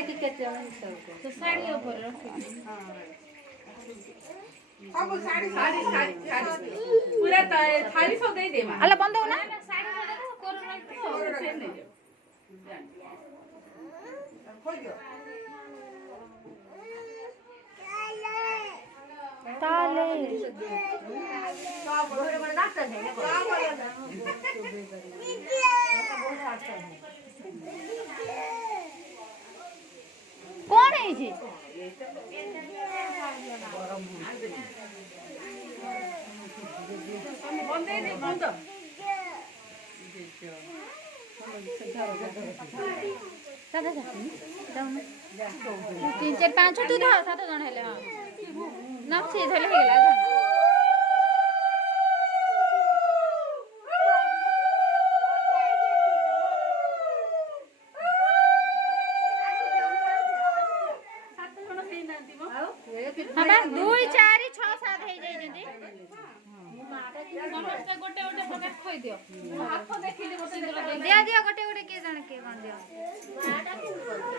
देखि केते हिसाब तो साड़ी ऊपर रख सब साड़ी पूरा थाली सब दे दे अल्ला बंद हो ना साड़ी वाला तो कोरोना तो से नहीं जाओ खोल दो ताले सब घरे में नाचते हैं सब कौन है जी बंद दे दे बंद दादा तीन चार पांच तू धा सात जन हेले हां नक्सी धले हे गेला हमरा 2 4 6 7 हे जाई जंदी समस्त गोटे गोटे प्रकार खोई दियो हाथ देखिले मते दिया दिया गोटे गोटे के जण के कोन दियो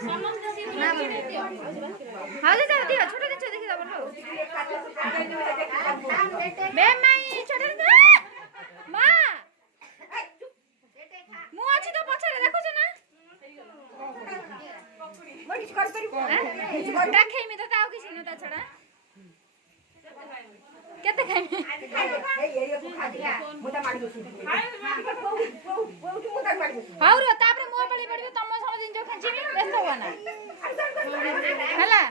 समस्त सिंदूर के दियो हां दे दियो छोटा दियो देखि दबो बे माई छोटा दे मां मु अछि तो पछरे देखो छ ना बड़ी कर राखे में तो ताऊ किसी न ता छड़ा केते खाइ ए एरिया को खा दिया मुता मार दो मुता मार दो हाउ रो तापरे मो पड़ी पड़ी तम सम दिन जो खंची व्यस्त हुआ ना हला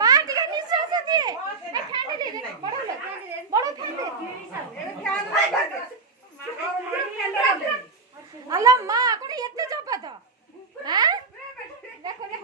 मां टिका निश्वास दे ए फैन दे बड़ो लो बड़ो फैन दे अल्ला मां कोनी एते चोपा तो हैं देखो रे